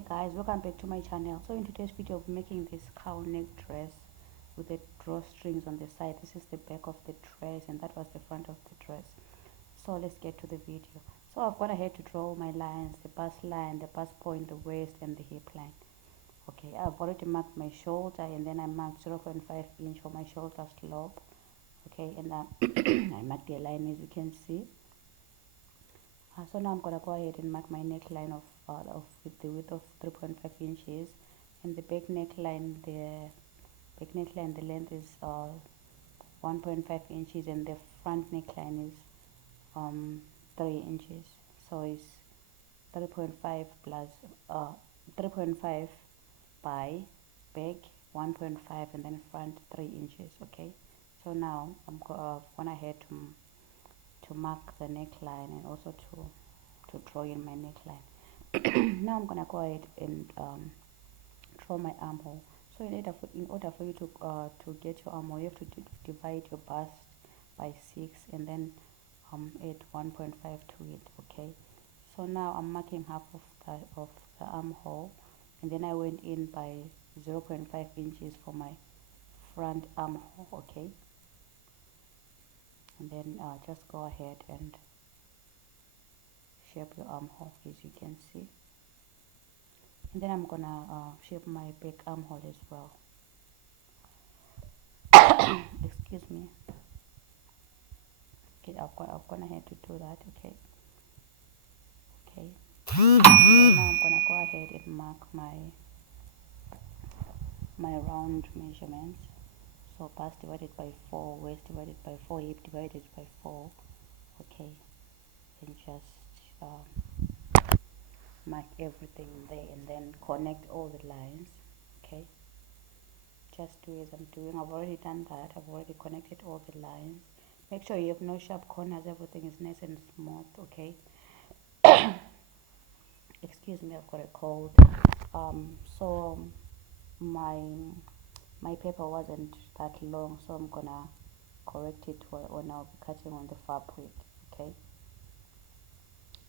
Hi guys, welcome back to my channel. So in today's video I'll be making this cowl neck dress with the drawstrings on the side. This is the back of the dress and that was the front of the dress. So let's get to the video. So I've gone ahead to draw my lines, the bust line, the bust point, the waist and the hip line. Okay, I've already marked my shoulder and then I marked 0.5 inch for my shoulder slope. Okay, and I marked the line as you can see. So now I'm gonna go ahead and mark my neckline with the width of 3.5 inches, and the back neckline, the length is 1.5 inches, and the front neckline is 3 inches. So it's 3.5 plus 3.5 by back 1.5 and then front 3 inches. Okay, so now I'm gonna head to mark the neckline and also to draw in my neckline. Now I'm gonna go ahead and draw my armhole. So in order for you to get your armhole, you have to divide your bust by 6 and then add 1.5 to it. Okay, so now I'm marking half of the armhole, and then I went in by 0.5 inches for my front armhole. Okay, and then just go ahead and shape your armhole as you can see, and then I'm gonna shape my back armhole as well. Excuse me. Okay, I've gone ahead to do that. Okay, so now I'm gonna go ahead and mark my round measurements. So bust divided by 4, waist divided by 4, hip divided by 4. Okay, and just mark everything there and then connect all the lines. Okay, just do as I'm doing. I've already done that. I've already connected all the lines. Make sure you have no sharp corners. Everything is nice and smooth. Okay. Excuse me, I've got a cold. So my paper wasn't that long, so I'm gonna correct it when I'll be cutting on the fabric. Okay.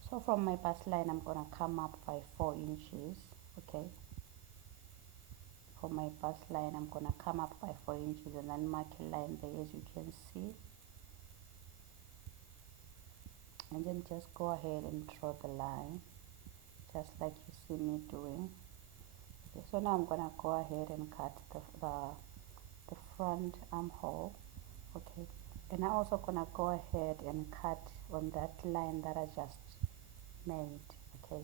So from my bust line, I'm gonna come up by 4 inches. Okay. For my bust line, I'm gonna come up by 4 inches and then mark a line there as you can see, and then just go ahead and draw the line just like you see me doing. Okay, so now I'm gonna go ahead and cut the front armhole. Okay, and I'm also gonna go ahead and cut on that line that I just made. Okay,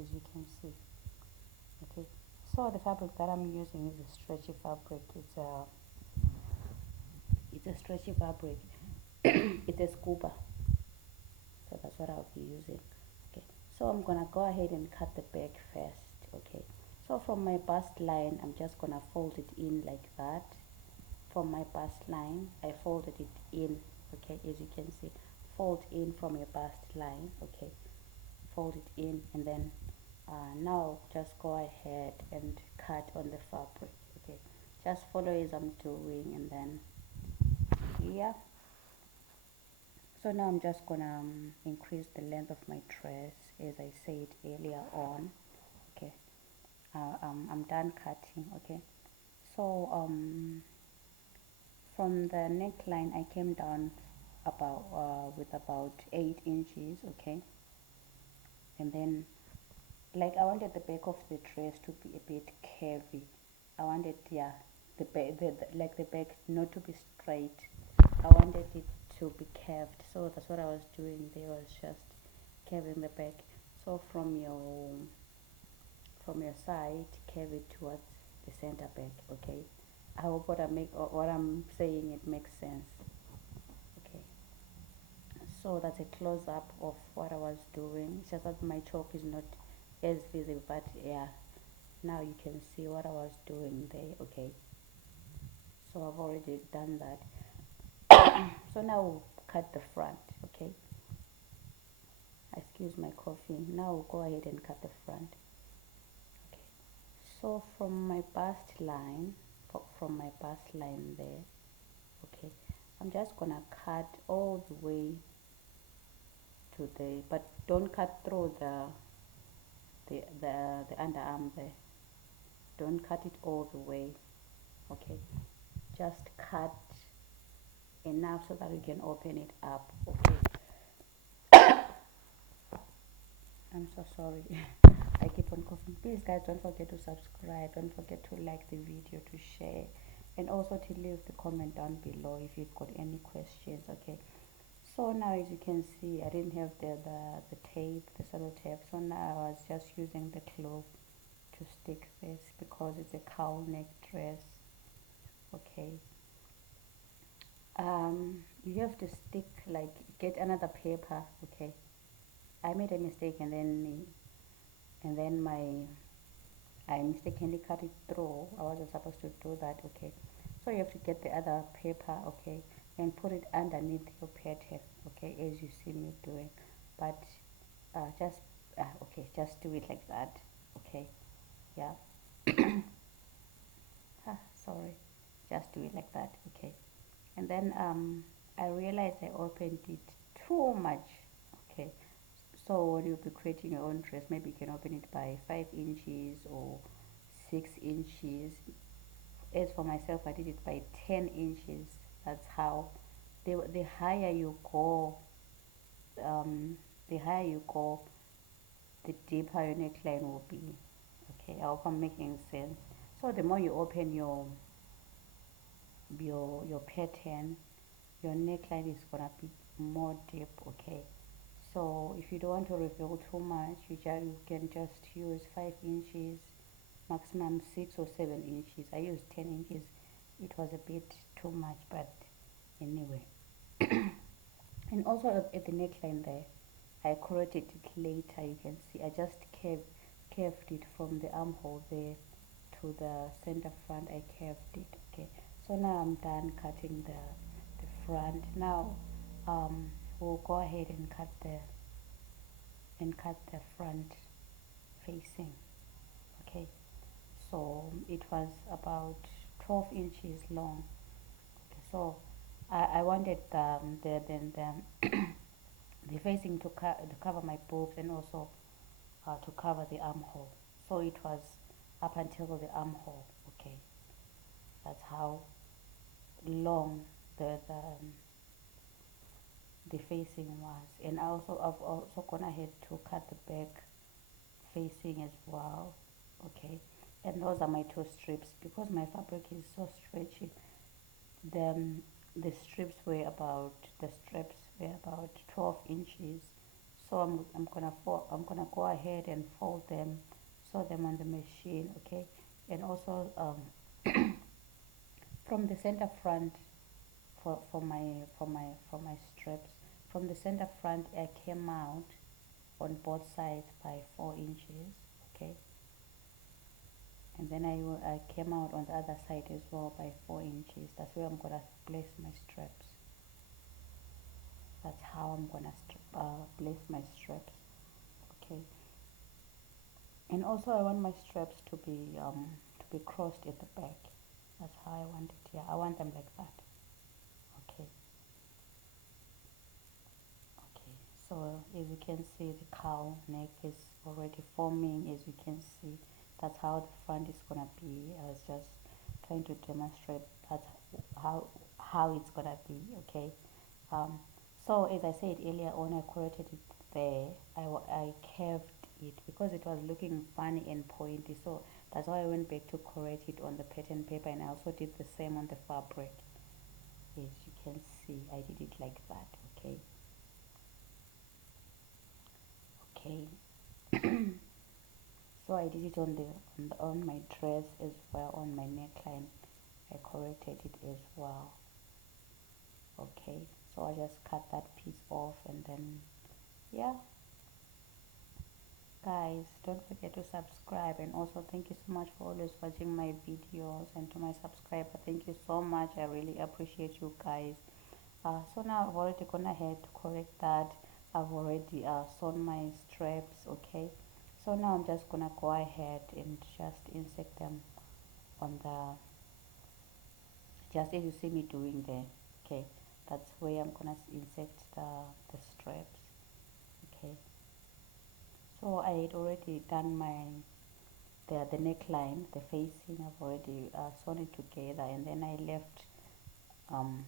as you can see. Okay, so the fabric that I'm using is a stretchy fabric. It's a stretchy fabric. It's a scuba, so that's what I'll be using. Okay, so I'm gonna go ahead and cut the back first. Okay, so from my bust line, I'm just gonna fold it in like that. From my bust line, I folded it in. Okay, as you can see, fold in from your bust line. Okay, fold it in, and then now just go ahead and cut on the fabric. Okay, just follow as I'm doing, and then yeah. So now I'm just gonna increase the length of my dress as I said earlier on. Okay, I'm done cutting. Okay, so from the neckline I came down with about 8 inches. Okay, and then like I wanted the back of the dress to be a bit curvy. I wanted, yeah, the back, like the back not to be straight. I wanted it to be curved, so that's what I was doing. There was just curving the back. So from your side, curve it towards the center back. Okay, I hope what I'm saying it makes sense. Okay, so that's a close-up of what I was doing. It's just that my chalk is not as visible, but yeah, now you can see what I was doing there. Okay, so I've already done that. So now we'll cut the front. Okay, excuse my coughing. Now we'll go ahead and cut the front. Okay, so from my bust line, there. Okay, I'm just gonna cut all the way to the, but don't cut through the the underarm there. Don't cut it all the way, okay? Just cut enough so that you can open it up, okay? I'm so sorry. I keep on coughing. Please guys, don't forget to subscribe, don't forget to like the video, to share, and also to leave the comment down below if you've got any questions, okay? So now, as you can see, I didn't have the tape, the cello tape, so now I was just using the glue to stick this because it's a cowl neck dress, okay? You have to stick, like, get another paper, okay? I made a mistake, and then I mistakenly cut it through. I wasn't supposed to do that, okay? So you have to get the other paper, okay, and put it underneath your pattern, okay, as you see me doing. But okay, just do it like that, okay? Yeah. Sorry, just do it like that, okay? And then I realized I opened it too much, okay? So when you'll be creating your own dress, maybe you can open it by 5 inches or 6 inches. As for myself, I did it by 10 inches. That's how the higher you go, um, the higher you go, the deeper your neckline will be, okay? I hope I'm making sense. So the more you open your pattern, your neckline is gonna be more deep, okay? So if you don't want to reveal too much, you can just use 5 inches, maximum 6 or 7 inches. I used 10 inches. It was a bit too much, but anyway. And also at the neckline there, I corrected it later. You can see I just curved it from the armhole there to the center front. I curved it, okay? So now I'm done cutting the front. Now we'll go ahead and cut the front facing, okay? So it was about 12 inches long, okay? So I wanted the facing to cover my boobs, and also to cover the armhole. So it was up until the armhole, okay? That's how long the facing was. And I've also gone ahead to cut the back facing as well, okay? And those are my two strips. Because my fabric is so stretchy, the strips were about 12 inches. So I'm gonna go ahead and fold them, sew them on the machine, okay? And also from the center front, for my strips, from the center front, I came out on both sides by 4 inches, okay? And then I came out on the other side as well by 4 inches. That's where I'm gonna place my strips. That's how I'm gonna place my strips, okay? And also I want my straps to be crossed at the back. That's how I want it. Yeah, I want them like that, okay? Okay, so as you can see, the cowl neck is already forming. As you can see, that's how the front is gonna be. I was just trying to demonstrate that's how it's gonna be, okay? So as I said earlier on, I corrected it there. I curved it because it was looking funny and pointy, so that's why I went back to correct it on the pattern paper, and I also did the same on the fabric. As you can see, I did it like that, okay? Okay. So I did it on my dress as well. On my neckline, I corrected it as well, okay? So I just cut that piece off, and then yeah, guys, don't forget to subscribe. And also thank you so much for always watching my videos. And to my subscriber, thank you so much. I really appreciate you guys. So now I've already gone ahead to correct that. I've already sewn my straps, okay? So now I'm just gonna go ahead and just insert them on just as you see me doing there, okay? That's where I'm gonna insert the straps, okay? So I had already done the neckline, the facing. I've already sewn it together, and then I left um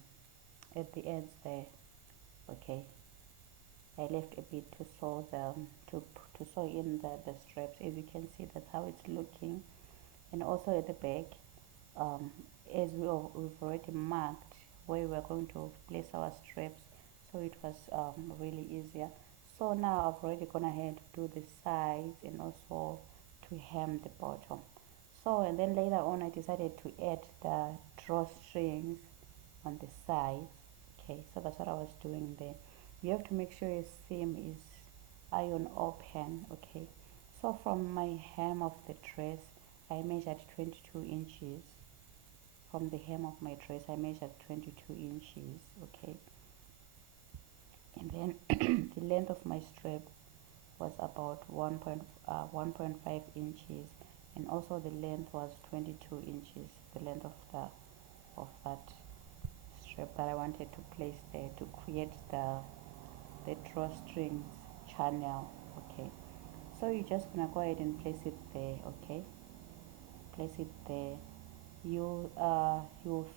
at the ends there. Okay, I left a bit to sew to sew in the straps. As you can see, that's how it's looking. And also at the back, um, as we've already marked where we're going to place our straps, so it was really easier. So now I've already gone ahead to do the sides and also to hem the bottom. So, and then later on I decided to add the drawstrings on the sides. Okay, so that's what I was doing there. You have to make sure your seam is iron open. Okay, so from my hem of the dress I measured 22 inches. From the hem of my dress I measured 22 inches. Okay, and then the length of my strap was about 1.5 inches, and also the length was 22 inches, the length of that strap that I wanted to place there to create the drawstrings channel. Okay, so you're just gonna go ahead and place it there. Okay, place it there. You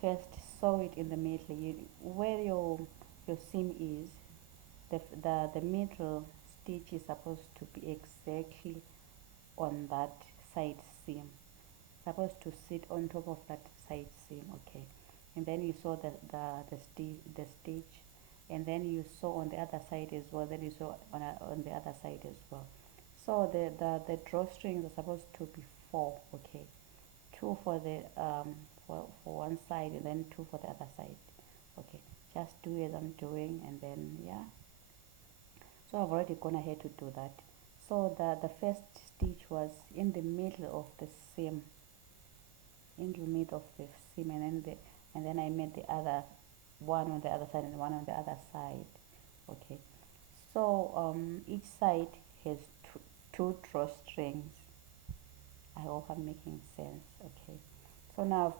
first sew it in the middle. Where your seam is, the middle stitch is supposed to be exactly on that side seam, supposed to sit on top of that side seam. Okay, and then you sew the stitch, and then you sew on the other side as well, then you sew on the other side as well. So the drawstrings are supposed to be four. Okay, two for the for one side and then two for the other side. Okay, just do as I'm doing, and then yeah, so I've already gone ahead to do that. So the first stitch was in the middle of the seam, in the middle of the seam, and then I made the other one on the other side and one on the other side. Okay, so each side has two drawstrings. I hope I'm making sense. Okay, so now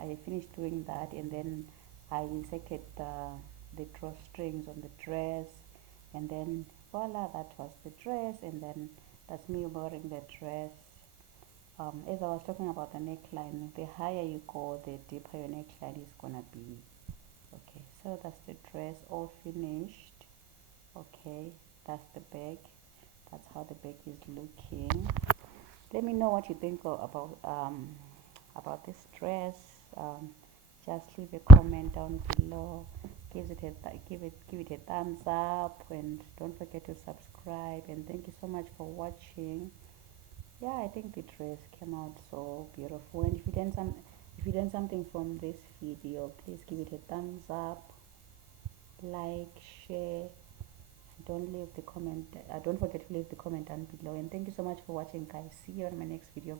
I finished doing that, and then I inserted the drawstrings on the dress, and then voila, that was the dress. And then that's me wearing the dress. As I was talking about the neckline, the higher you go, the deeper your neckline is gonna be. Okay, so that's the dress all finished. Okay, that's the back. That's how the back is looking. Let me know what you think about this dress. Just leave a comment down below. Give it a thumbs up, and don't forget to subscribe. And thank you so much for watching. Yeah, I think the dress came out so beautiful. And if you learned something from this video, please give it a thumbs up, like, share. Don't forget to leave the comment down below. And thank you so much for watching, guys. See you on my next video.